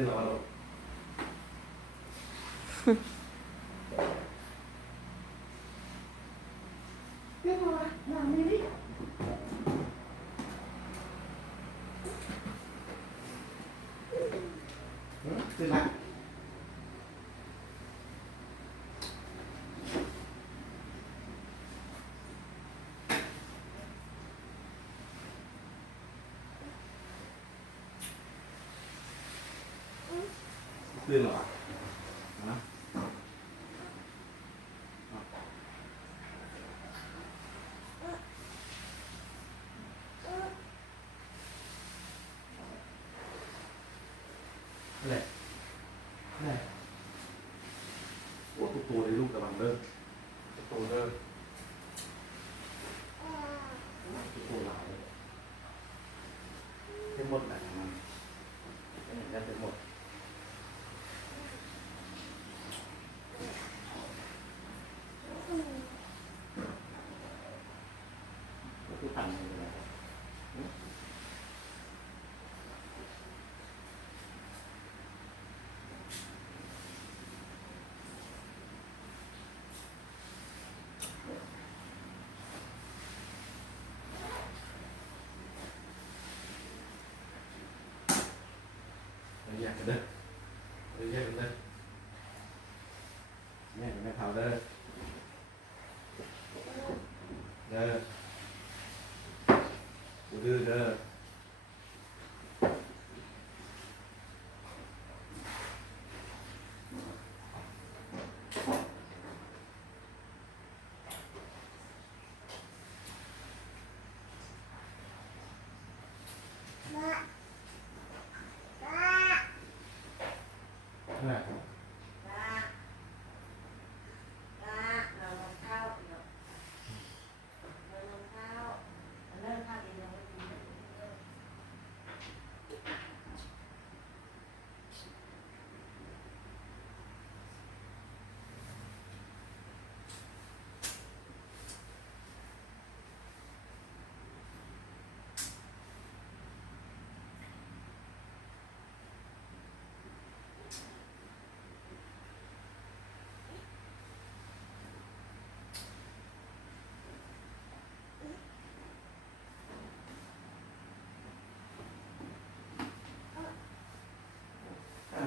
ตื่นแล้วลูกเรียกมาหนังนี่ตื่นละตื่นหรอนะอะไรอะไรโอ้ตัวเลยลูกระวังเด้อตัวเด้อตัวหลายเป็นหมดแหละมันเป็นอย่างนี้เป็นหมดที่ทำอะไรอยากกันเด้ออยากกันเด้อแม่ไม่เผาเด้อเด้อกูดื้อเด้อนี่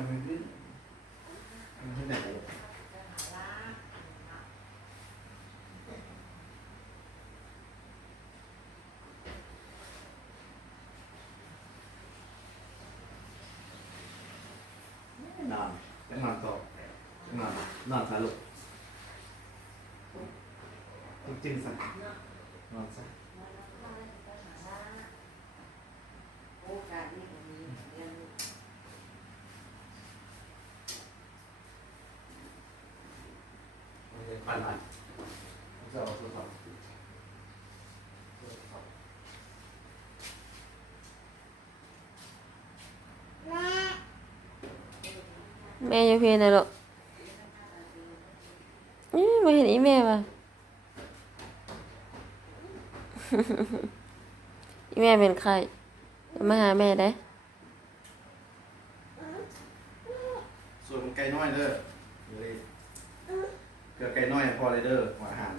มันขึ้นมันขึ้นไหนนอนเป็นนอนต่อนอนซะลูกจริงๆซะนอนซะปั่นหน่อยจะเอาโทรศัพท์แม่อยู่เพียนนะลูกไม่เห็นอีแม่ป่ะ อีแม่เป็นใครมาหาแม่ได้ ส่วนไก่น้อยเด้อเกิดไก่น้อยพอเลยเด้อหัวอาหาร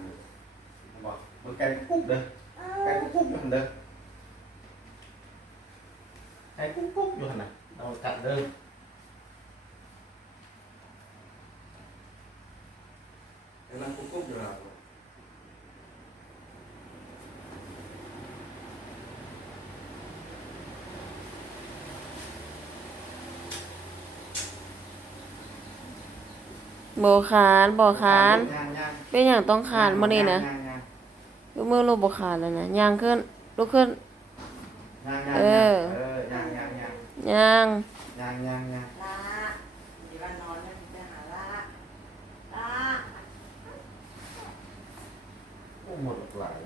บอกมันไก่กุ๊กเด้อไก่กุ๊กอยู่หันเด้อไก่กุ๊กอยู่หันน่ะเรากัดเด้อกำลังกุ๊กอยู่แล้วบ่คาน ย่าง เป็นอย่างต้องคานบ่นี่นะยกมือลูกบ่คานแล้วนะย่างขึ้นลุกขึ้นย่าง ลาอยู่บ้านนอนแล้วไปหาลาโอ้หมดหลาย